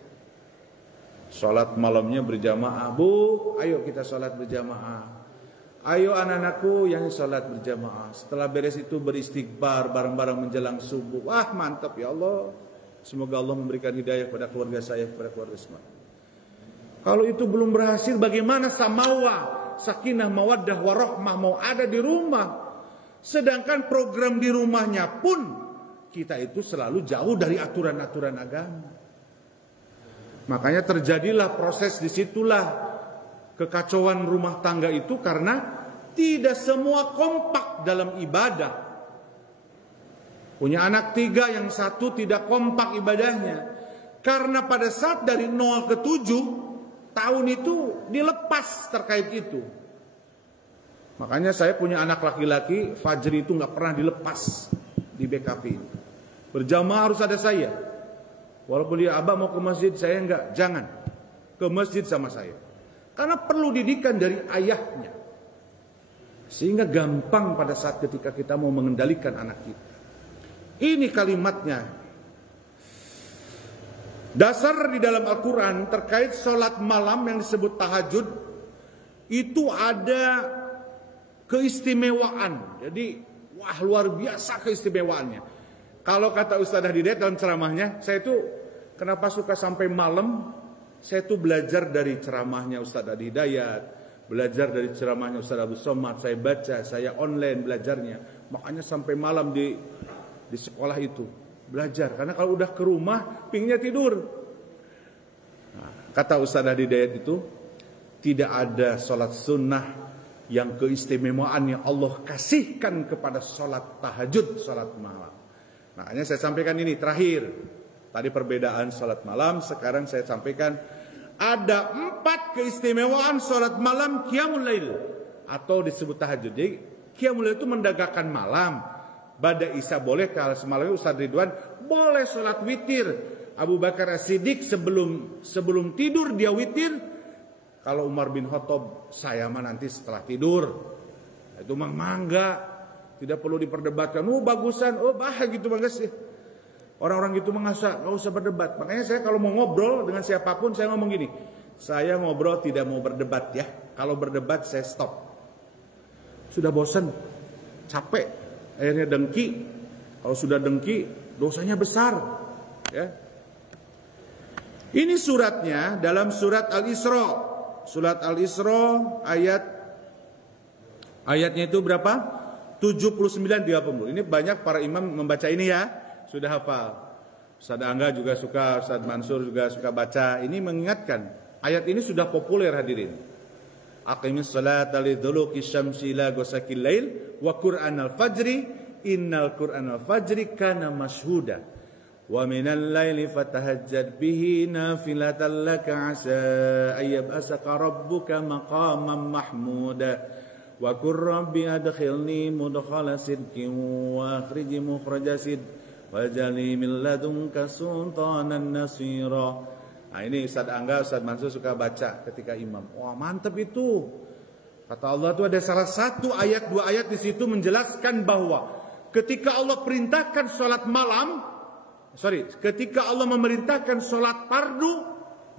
Sholat malamnya berjamaah. Bu, ayo kita sholat berjamaah. Ayo anak-anakku yang sholat berjamaah. Setelah beres itu beristighfar bareng-bareng menjelang subuh. Wah mantap ya Allah. Semoga Allah memberikan hidayah kepada keluarga saya, kepada keluarga semua. Kalau itu belum berhasil, bagaimana samawa, sakinah, mawaddah, warahmah mau ada di rumah. Sedangkan program di rumahnya pun kita itu selalu jauh dari aturan-aturan agama. Makanya terjadilah proses disitulah kekacauan rumah tangga itu karena tidak semua kompak dalam ibadah. Punya anak 3, yang 1 tidak kompak ibadahnya. Karena pada saat dari 0 ke 7 tahun itu dilepas terkait itu. Makanya saya punya anak laki-laki, Fajri itu gak pernah dilepas di BKP. Berjamaah harus ada saya. Walaupun dia abah mau ke masjid, saya enggak. Jangan ke masjid sama saya. Karena perlu didikan dari ayahnya. Sehingga gampang pada saat ketika kita mau mengendalikan anak kita. Ini kalimatnya. Dasar di dalam Al-Quran terkait sholat malam yang disebut tahajud. Itu ada keistimewaan. Jadi wah luar biasa keistimewaannya. Kalau kata Ustadzah Hidayat dalam ceramahnya, saya itu kenapa suka sampai malam? Saya itu belajar dari ceramahnya Ustadzah Hidayat, belajar dari ceramahnya Ustadz Abdul Somad, saya baca, saya online belajarnya. Makanya sampai malam di sekolah itu belajar. Karena kalau udah ke rumah, pinginnya tidur. Nah, kata Ustadzah Hidayat itu, tidak ada sholat sunnah yang keistimewaannya Allah kasihkan kepada sholat tahajud, sholat malam. Makanya saya sampaikan ini terakhir. Tadi perbedaan sholat malam, sekarang saya sampaikan ada 4 keistimewaan sholat malam qiyamul lail atau disebut tahajud. Jadi qiyamul lail itu mendagangkan malam. Ba'da Isya boleh, kalau semalam Ustaz Ridwan boleh sholat witir. Abu Bakar As-Siddiq sebelum tidur dia witir. Kalau Umar bin Khattab saya mah nanti setelah tidur. Itu mah mangga. Tidak perlu diperdebatkan. Bagusan, gitu bagus sih. Orang-orang gitu nggak usah berdebat. Makanya saya kalau mau ngobrol dengan siapapun saya ngomong gini. Saya ngobrol tidak mau berdebat ya. Kalau berdebat saya stop. Sudah bosan, capek, akhirnya dengki. Kalau sudah dengki, dosanya besar. Ya. Ini suratnya dalam surat Al-Isra. Surat Al-Isra ayatnya itu berapa? 79-80. Ini banyak para imam membaca ini ya. Sudah hafal. Ustaz Angga juga suka, Ustaz Mansur juga suka baca. Ini mengingatkan. Ayat ini sudah populer hadirin. Aqimis salata liduluki syamsi ila ghasaqil lail wa qur'anal fajri innal qur'anal fajri kana mashhuda wa minal laili fatahajjad bihi nafilatan laka asa ayyab'asaka rabbuka maqaman mahmuda wa qur rabbi adkhilni mudkhala sidqin wa akhrij mukhraja sidq waj'alni min ladunka sultanan nasira. Nah ini Ustaz Angga, Ustaz Mansur suka baca ketika imam. Wah mantap itu. Kata Allah itu ada salah satu ayat, dua ayat di situ menjelaskan bahwa ketika Allah perintahkan sholat malam, ketika Allah memerintahkan sholat fardu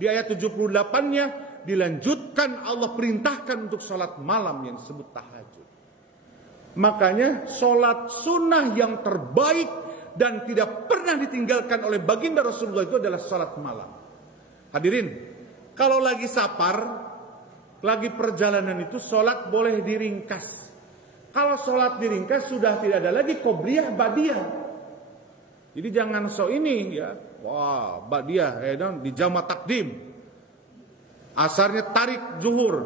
di ayat 78-nya dilanjutkan Allah perintahkan untuk sholat malam yang disebut tahajud. Makanya sholat sunnah yang terbaik dan tidak pernah ditinggalkan oleh baginda Rasulullah itu adalah sholat malam. Hadirin, kalau lagi safar, lagi perjalanan itu sholat boleh diringkas. Kalau sholat diringkas sudah tidak ada lagi qobliyah ba'diyah. Jadi jangan ini ya, wah ba'diyah di jamak takdim. Asarnya tarik zuhur.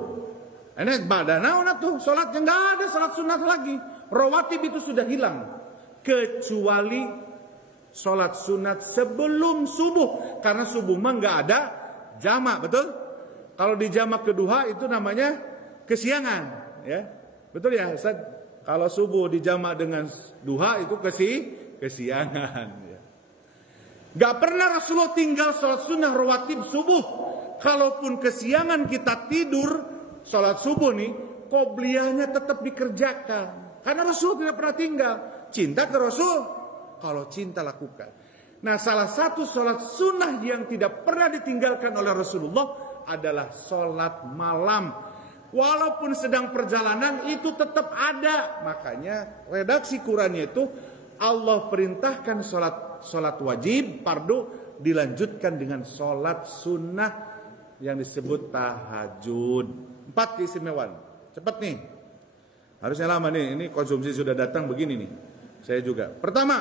Ini badana tuh sholatnya nggak ada sholat sunat lagi. Rawatib itu sudah hilang. Kecuali sholat sunat sebelum subuh. Karena subuh mah nggak ada jamak, betul? Kalau di jamak kedua itu namanya kesiangan, ya. Betul ya Ustaz? Kalau subuh di jamak dengan duha itu kesiangan, ya. Gak pernah Rasulullah tinggal sholat sunnah rawatib subuh. Kalaupun kesiangan kita tidur sholat subuh nih, qobliyahnya tetap dikerjakan. Karena Rasul tidak pernah tinggal. Cinta ke Rasul, kalau cinta lakukan. Nah salah satu sholat sunnah yang tidak pernah ditinggalkan oleh Rasulullah adalah sholat malam. Walaupun sedang perjalanan itu tetap ada. Makanya redaksi Qurannya itu Allah perintahkan sholat wajib, fardu dilanjutkan dengan sholat sunnah yang disebut tahajud. 4 keistimewaan. Cepat nih. Harusnya lama nih. Ini konsumsi sudah datang begini nih. Saya juga. Pertama,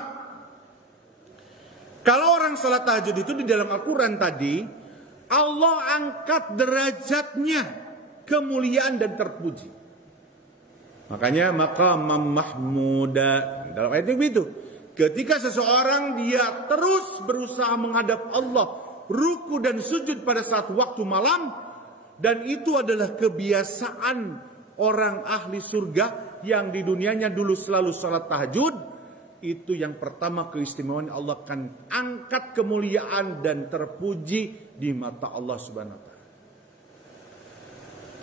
kalau orang sholat tahajud itu di dalam Al-Quran tadi, Allah angkat derajatnya, kemuliaan dan terpuji. Makanya maqamam mahmuda. Dalam ayatnya begitu. Ketika seseorang dia terus berusaha menghadap Allah, ruku dan sujud pada saat waktu malam, dan itu adalah kebiasaan orang ahli surga yang di dunianya dulu selalu sholat tahajud. Itu yang pertama keistimewaan, Allah akan angkat kemuliaan dan terpuji di mata Allah Subhanahu wa taala.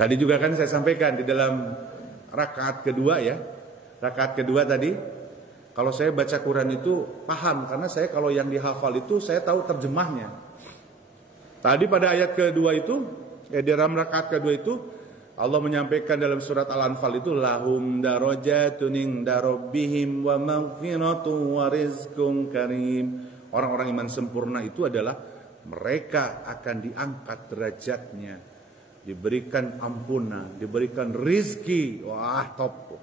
Tadi juga kan saya sampaikan di dalam rakaat kedua ya. Rakaat kedua tadi, kalau saya baca Quran itu paham, karena saya kalau yang dihafal itu saya tahu terjemahnya. Tadi pada ayat kedua itu, di dalam rakaat kedua itu Allah menyampaikan dalam surat Al-Anfal itu lahum darajatun inda rabbihim wa maghfiratun wa rizqun karim. Orang-orang iman sempurna itu adalah mereka akan diangkat derajatnya, diberikan ampunan, diberikan rizki. Wah, top.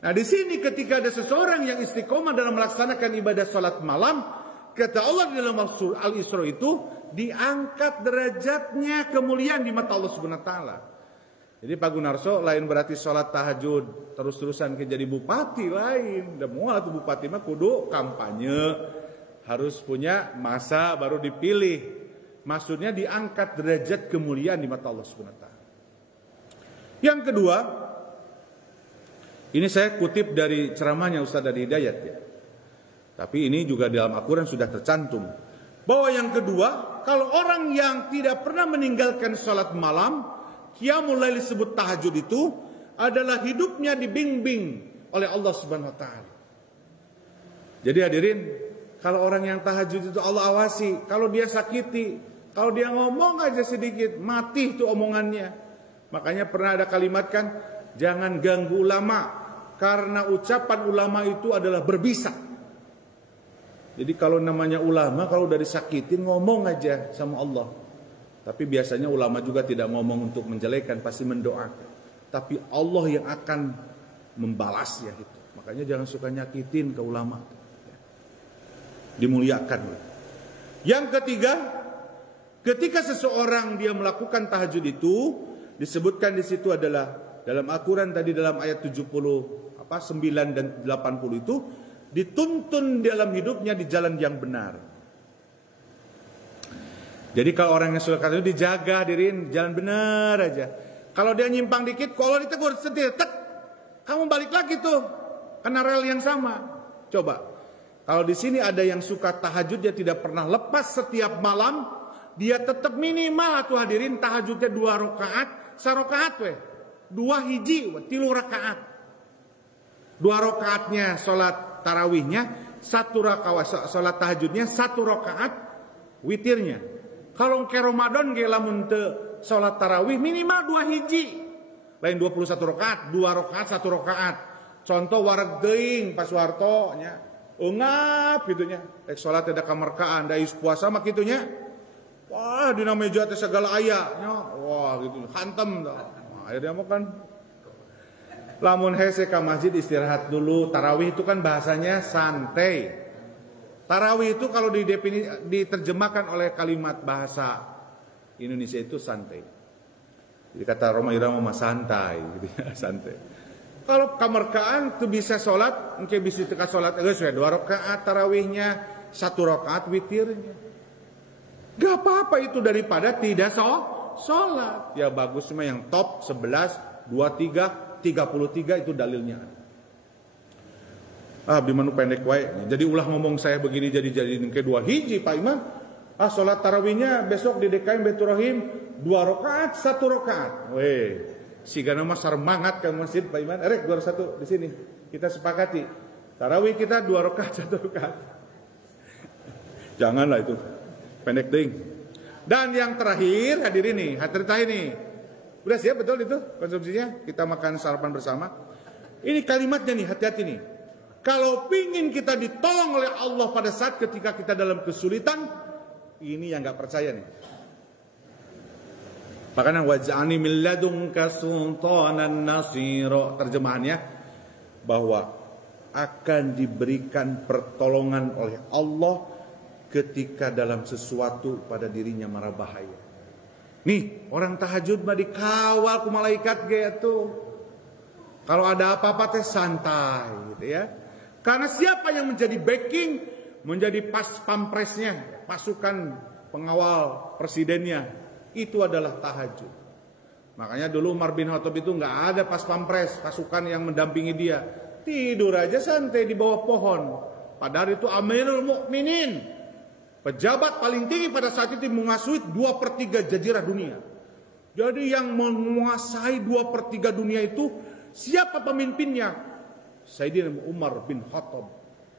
Nah, di sini ketika ada seseorang yang istiqomah dalam melaksanakan ibadah salat malam, kata Allah di dalam Al-Isra itu diangkat derajatnya, kemuliaan di mata Allah Subhanahu wa taala. Jadi Pak Gunarso lain berarti sholat tahajud terus-terusan ke jadi bupati lain. Udah mual tuh bupati mah kudu kampanye, harus punya masa baru dipilih. Maksudnya diangkat derajat kemuliaan di mata Allah Subhanahu wa taala. Yang kedua, ini saya kutip dari ceramahnya Ustaz Adi Hidayat ya. Tapi ini juga dalam Al-Quran sudah tercantum. Bahwa yang kedua, kalau orang yang tidak pernah meninggalkan sholat malam, qiyamul lail disebut tahajud itu adalah hidupnya dibimbing oleh Allah Subhanahu wa taala. Jadi hadirin, kalau orang yang tahajud itu Allah awasi, kalau dia sakiti, kalau dia ngomong aja sedikit, mati itu omongannya. Makanya pernah ada kalimat kan, jangan ganggu ulama, karena ucapan ulama itu adalah berbisa. Jadi kalau namanya ulama, kalau udah disakitin ngomong aja sama Allah. Tapi biasanya ulama juga tidak ngomong untuk menjelekan, pasti mendoakan. Tapi Allah yang akan membalasnya itu. Makanya jangan suka nyakitin ke ulama. Dimuliakan. Yang ketiga, ketika seseorang dia melakukan tahajud itu, disebutkan di situ adalah dalam Al-Quran tadi dalam ayat 79 dan 80 itu dituntun dalam hidupnya di jalan yang benar. Jadi kalau orang yang sudah kata itu dijaga diriin jalan benar aja. Kalau dia nyimpang dikit, kalau ditegur setir, kamu balik lagi tuh kena rel yang sama. Coba, kalau di sini ada yang suka tahajud, dia tidak pernah lepas setiap malam, dia tetap minimal tuh hadirin tahajudnya 2 rakaat, sarokaat weh, 2 hiji, 3 rakaat. 2 rakaatnya sholat tarawihnya, 1 rakaat sholat tahajudnya, 1 rakaat witirnya. Kalau ke Ramadan ge lamun teu salat tarawih minimal 2 hiji. Lain 21 rakaat, 2 rakaat 1 rakaat. Contoh wareg teuing pas warto nya. Eungap kitu nya. Rek salat teh da kamarkaan, da puasa mah kitu nya. Wah, dina meja teh segala aya nya. Wah, gitu. Hantem tah. Nah, akhirnya mah kan lamun hese ka masjid istirahat dulu. Tarawih itu kan bahasanya santai. Tarawih itu kalau diterjemahkan oleh kalimat bahasa Indonesia itu santai. Jadi kata Roma Irama santai, gitu ya, santai. Kalau kamarkaan itu bisa sholat, mungkin bisa teka sholat, sudah 2 rakaat tarawihnya, 1 rakaat witirnya. Gak apa-apa itu daripada tidak sholat. Ya bagus cuma yang top 11, 23, 33 itu dalilnya. Bimanu pendek wae. Jadi ulah ngomong saya begini jadi ke 2 hiji Pak Iman. Salat tarawihnya besok di DKM Baitur Rahim 2 rakaat 1 rakaat. Weh, sigana mah sarmangat ke masjid Pak Iman. Rek 21 di sini. Kita sepakati. Tarawih kita 2 rakaat 1 rakaat. Janganlah itu. Pendek ding. Dan yang terakhir hadirin nih, terakhir nih. Udah siap betul itu konsumsinya? Kita makan sarapan bersama. Ini kalimatnya nih, hati-hati nih. Kalau pingin kita ditolong oleh Allah pada saat ketika kita dalam kesulitan, ini yang gak percaya nih. Makanya waj'alni min ladunka sultanan nasira. Terjemahannya bahwa akan diberikan pertolongan oleh Allah ketika dalam sesuatu pada dirinya marah bahaya. Nih, orang tahajud mah dikawal ku malaikat gitu. Kalau ada apa-apa teh santai gitu ya. Karena siapa yang menjadi backing, menjadi pas pampresnya, pasukan pengawal presidennya, itu adalah tahajud. Makanya dulu Umar bin Khattab itu nggak ada pas pampres, pasukan yang mendampingi dia. Tidur aja santai di bawah pohon. Padahal itu Amirul Mukminin, pejabat paling tinggi pada saat itu menguasai 2/3 jazirah dunia. Jadi yang menguasai 2/3 dunia itu siapa pemimpinnya? Sayyidina Umar bin Khattab.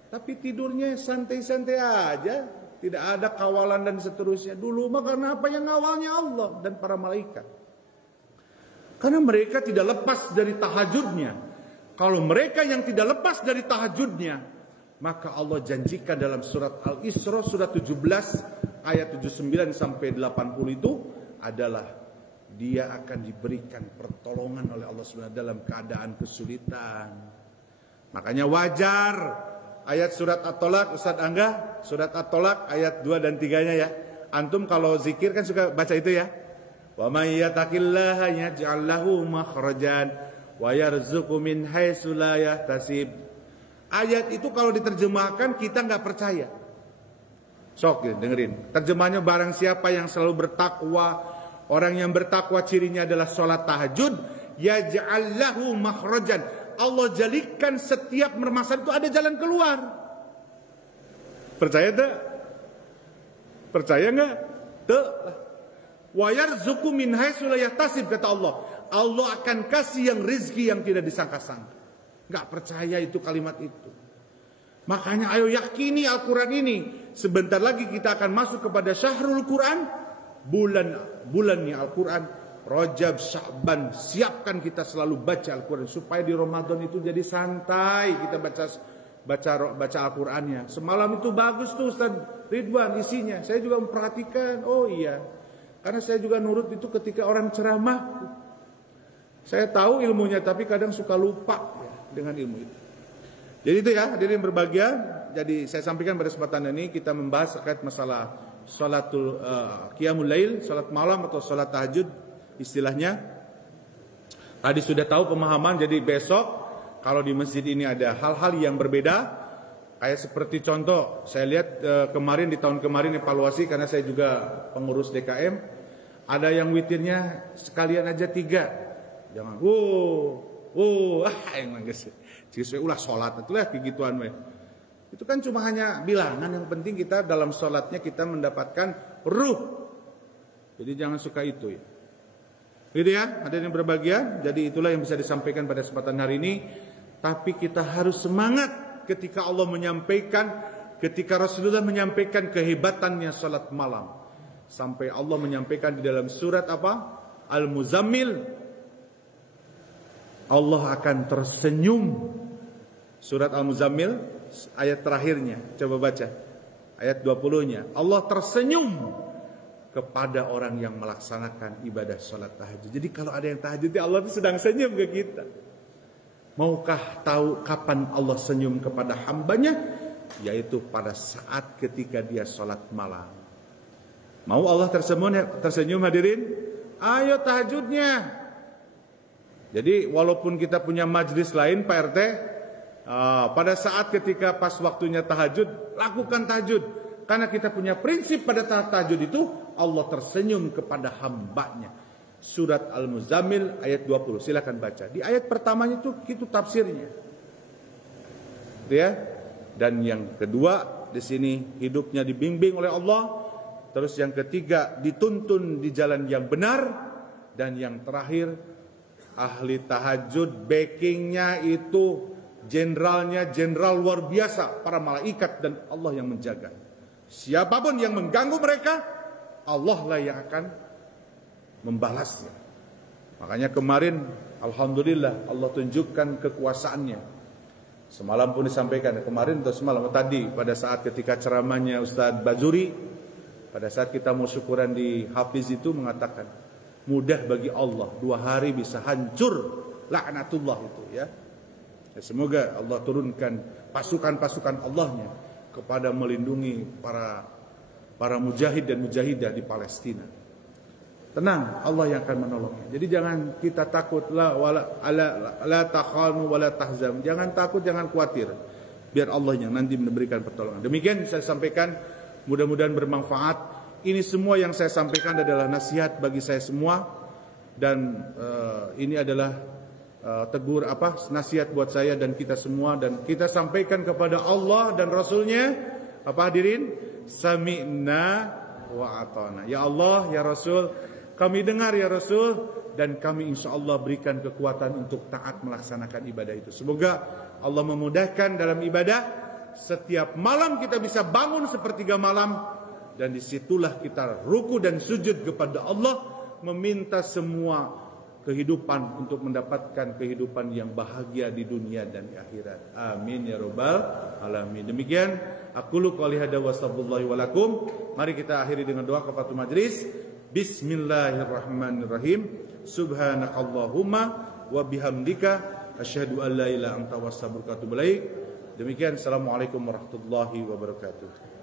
Tapi tidurnya santai-santai aja, tidak ada kawalan dan seterusnya. Dulu mah karena apa? Yang ngawalnya Allah dan para malaikat. Karena mereka tidak lepas dari tahajudnya. Kalau mereka yang tidak lepas dari tahajudnya, maka Allah janjikan dalam surat Al-Isra surat 17 ayat 79 sampai 80 itu adalah dia akan diberikan pertolongan oleh Allah SWT dalam keadaan kesulitan. Makanya wajar ayat surat At-Tolak, Ustaz Angga, surat At-Tolak ayat 2 dan 3-nya ya. Antum kalau zikir kan suka baca itu ya. Wa may yattaqillaha yaj'al lahu makhrajan wa yarzuqhu min haitsu la yahtasib. Ayat itu kalau diterjemahkan kita nggak percaya. Sok ya, dengerin. Terjemahnya barang siapa yang selalu bertakwa, orang yang bertakwa cirinya adalah sholat tahajud, yaj'al lahu makhrajan. Allah jadikan setiap permasalahan itu ada jalan keluar. Percaya tak? Percaya enggak? Tuh. Wa yarzuqu min haitsu la yahtasib kata Allah. Allah akan kasih yang rizki yang tidak disangka-sangka. Enggak percaya itu kalimat itu. Makanya ayo yakini Al-Quran ini. Sebentar lagi kita akan masuk kepada Syahrul Quran. Bulannya Al-Quran. Rajab, Sya'ban, siapkan kita selalu baca Al-Quran supaya di Ramadan itu jadi santai kita baca Al-Qurannya. Semalam itu bagus tuh Ustaz Ridwan isinya. Saya juga memperhatikan. Oh iya, karena saya juga nurut itu ketika orang ceramah. Saya tahu ilmunya tapi kadang suka lupa ya, dengan ilmu itu. Jadi itu ya, hadirin berbahagia. Jadi saya sampaikan pada kesempatan ini kita membahas terkait masalah salatul qiyamul lail, salat malam atau salat tahajud istilahnya. Tadi sudah tahu pemahaman, jadi besok kalau di masjid ini ada hal-hal yang berbeda, kayak seperti contoh, saya lihat kemarin di tahun kemarin evaluasi karena saya juga pengurus DKM, ada yang witirnya sekalian aja 3. Jangan yang nangis. Jika ulah sholat itulah begituan weh. Itu kan cuma hanya bilangan, yang penting kita dalam sholatnya kita mendapatkan ruh. Jadi jangan suka itu ya. Gitu ya, ada yang berbahagia. Jadi itulah yang bisa disampaikan pada kesempatan hari ini. Tapi kita harus semangat ketika Allah menyampaikan, ketika Rasulullah menyampaikan kehebatannya sholat malam. Sampai Allah menyampaikan di dalam surat apa? Al-Muzammil. Allah akan tersenyum. Surat Al-Muzammil ayat terakhirnya, coba baca ayat 20-nya. Allah tersenyum kepada orang yang melaksanakan ibadah sholat tahajud. Jadi kalau ada yang tahajud, Allah itu sedang senyum ke kita. Maukah tahu kapan Allah senyum kepada hambanya? Yaitu pada saat ketika dia sholat malam. Mau Allah tersenyum hadirin? Ayo tahajudnya. Jadi walaupun kita punya majlis lain Pak RT, pada saat ketika pas waktunya tahajud, lakukan tahajud. Karena kita punya prinsip pada saat tahajud itu, Allah tersenyum kepada hambanya. Surat Al-Muzammil ayat 20. Silakan baca. Di ayat pertamanya itu tafsirnya. Ya. Dan yang kedua, di sini hidupnya dibimbing oleh Allah. Terus yang ketiga, dituntun di jalan yang benar. Dan yang terakhir, ahli tahajud backingnya itu jenderalnya jenderal luar biasa, para malaikat dan Allah yang menjaga. Siapapun yang mengganggu mereka, Allah lah yang akan membalasnya. Makanya kemarin alhamdulillah Allah tunjukkan kekuasaannya. Semalam pun disampaikan, kemarin atau semalam tadi pada saat ketika ceramahnya Ustadz Bazuri, pada saat kita mau syukuran di Hafiz itu mengatakan, mudah bagi Allah 2 hari bisa hancur laknatullah itu ya. Ya, semoga Allah turunkan pasukan-pasukan Allahnya kepada melindungi para mujahid dan mujahidah di Palestina. Tenang, Allah yang akan menolongnya. Jadi jangan kita takut, la takhanu wa la tahzan. Jangan takut, jangan khawatir. Biar Allah yang nanti memberikan pertolongan. Demikian saya sampaikan, mudah-mudahan bermanfaat. Ini semua yang saya sampaikan adalah nasihat bagi saya semua, dan ini adalah nasihat buat saya dan kita semua, dan kita sampaikan kepada Allah dan Rasulnya apa hadirin? Sami'na wa ata'na. Ya Allah, ya Rasul, kami dengar ya Rasul, dan kami insya Allah berikan kekuatan untuk taat melaksanakan ibadah itu. Semoga Allah memudahkan dalam ibadah. Setiap malam kita bisa bangun sepertiga malam, dan disitulah kita ruku dan sujud kepada Allah, meminta semua kehidupan untuk mendapatkan kehidupan yang bahagia di dunia dan di akhirat. Amin ya rabbal alamin. Demikian aqulu qouli hadza wa sallallahu wa lakum. Mari kita akhiri dengan doa kafaratul majlis. Bismillahirrahmanirrahim. Subhanakallahumma wa bihamdika asyhadu an la ilaha illa anta astaghfiruka wa atubu ilaik. Demikian, assalamualaikum warahmatullahi wabarakatuh.